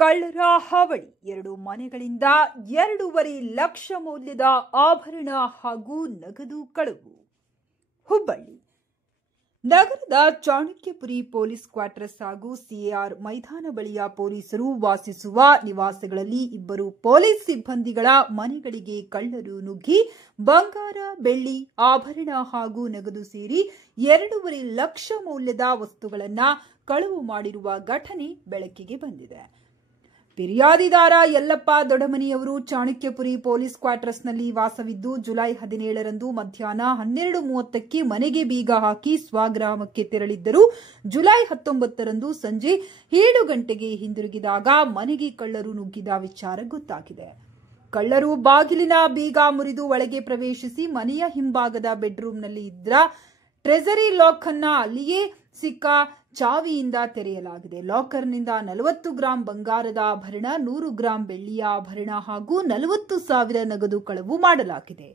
ಕಳ್ಳರ ಹಾವಳಿ. 2 ಮನೆಗಳಿಂದ 2.5 ಲಕ್ಷ ಮೌಲ್ಯದ ಆಭರಣ ಹಾಗೂ ನಗದು ಕಳವು. ಹುಬ್ಬಳ್ಳಿ ನಗರದ ಚಾಣಕ್ಯಪುರಿ ಪೊಲೀಸ್ ಕ್ವಾರ್ಟರ್ಸ್ ಹಾಗೂ ಸಿಎಆರ್ ಮೈದಾನ ಬಳಿಯ ಪೊಲೀಸರು ವಾಸಿಸುವ ನಿವಾಸಗಳಲ್ಲಿ 2 ಪೊಲೀಸ್ ಸಿಬ್ಬಂದಿಗಳ ಮನೆಗಳಿಗೆ ಕಳ್ಳರು ನುಗ್ಗಿ ಬಂಗಾರ, ಬೆಳ್ಳಿ, ಆಭರಣ ಹಾಗೂ ನಗದು ಸೇರಿ 2.5 ಲಕ್ಷ ಮೌಲ್ಯದ ವಸ್ತುಗಳನ್ನು ಕಳವು ಮಾಡಿರುವ ಘಟನೆ ಬೆಳಕಿಗೆ ಬಂದಿದೆ. ಫಿರ್ಯಾದಿದಾರ ಯಲ್ಲಪ್ಪ ದೊಡಮನಿಯವರು ಚಾಣಕ್ಯಪುರಿ ಪೊಲೀಸ್ ಕ್ವಾರ್ಟರ್ಸ್ನಲ್ಲಿ ವಾಸವಿದ್ದು ಜುಲೈ 17ರಂದು ಮಧ್ಯಾಹ್ನ 12:30ಕ್ಕೆ ಮನೆಗೆ ಬೀಗ ಹಾಕಿ ಸ್ವಗ್ರಾಮಕ್ಕೆ ತೆರಳಿದ್ದರು. ಜುಲೈ 19ರಂದು ಸಂಜೆ 7 ಗಂಟೆಗೆ ಹಿಂದಿರುಗಿದಾಗ ಮನೆಗೆ ಕಳ್ಳರು ನುಗ್ಗಿದ ವಿಚಾರ ಗೊತ್ತಾಗಿದೆ. ಕಳ್ಳರು ಬಾಗಿಲಿನ ಬೀಗ ಮುರಿದು ಒಳಗೆ ಪ್ರವೇಶಿಸಿ ಮನೆಯ ಹಿಂಭಾಗದ ಬೆಡ್ರೂಮ್ನಲ್ಲಿ ಇದ್ದ ಟ್ರೆಜರಿ ಲಾಕ್ ಅನ್ನ ಅಲ್ಲಿಯೇ ಸಿಕ್ಕ ಚಾವಿಯಿಂದ ತೆರೆಯಲಾಗಿದೆ. ಲಾಕರ್ನಿಂದ 40 ಗ್ರಾಂ ಬಂಗಾರದ ಆಭರಣ, 100 ಗ್ರಾಂ ಬೆಳ್ಳಿಯ ಆಭರಣ ಹಾಗೂ 40,000 ನಗದು ಕಳವು ಮಾಡಲಾಗಿದೆ.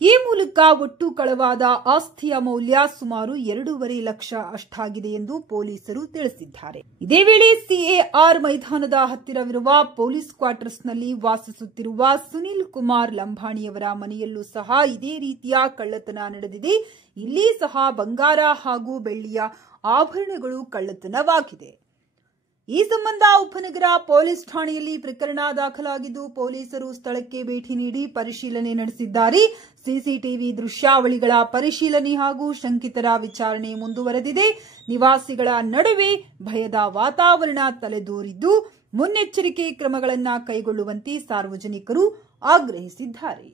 ಈ ಮೂಲಕ ಒಟ್ಟು ಕಳವಾದ ಆಸ್ತಿಯ ಮೌಲ್ಯ ಸುಮಾರು 2.5 ಲಕ್ಷ ಅಷ್ಟಾಗಿದೆ ಎಂದು ಪೊಲೀಸರು ತಿಳಿಸಿದ್ದಾರೆ. ಇದೇ ವೇಳೆ ಸಿಎಆರ್ ಮೈದಾನದ ಹತ್ತಿರವಿರುವ ಪೊಲೀಸ್ ಕ್ವಾರ್ಟರ್ಸ್ನಲ್ಲಿ ವಾಸಿಸುತ್ತಿರುವ ಸುನಿಲ್ ಕುಮಾರ್ ಲಂಬಾಣಿಯವರ ಮನೆಯಲ್ಲೂ ಸಹ ಇದೇ ರೀತಿಯ ಕಳ್ಳತನ ನಡೆದಿದೆ. ಇಲ್ಲಿ ಸಹ ಬಂಗಾರ ಹಾಗೂ ಬೆಳ್ಳಿಯ ಆಭರಣಗಳು ಕಳ್ಳತನವಾಗಿದೆ. ಈ ಸಂಬಂಧ ಉಪನಗರ ಪೊಲೀಸ್ ಠಾಣೆಯಲ್ಲಿ ಪ್ರಕರಣ ದಾಖಲಾಗಿದ್ದು ಪೊಲೀಸರು ಸ್ಥಳಕ್ಕೆ ಭೇಟಿ ನೀಡಿ ಪರಿಶೀಲನೆ ನಡೆಸಿದ್ದಾರೆ. ಸಿಸಿಟಿವಿ ದೃಶ್ಯಾವಳಿಗಳ ಪರಿಶೀಲನೆ ಹಾಗೂ ಶಂಕಿತರ ವಿಚಾರಣೆ ಮುಂದುವರೆದಿದೆ. ನಿವಾಸಿಗಳ ನಡುವೆ ಭಯದ ವಾತಾವರಣ ತಲೆದೋರಿದ್ದು ಮುನ್ನೆಚ್ಚರಿಕೆ ಕ್ರಮಗಳನ್ನು ಕೈಗೊಳ್ಳುವಂತೆ ಸಾರ್ವಜನಿಕರು ಆಗ್ರಹಿಸಿದ್ದಾರೆ.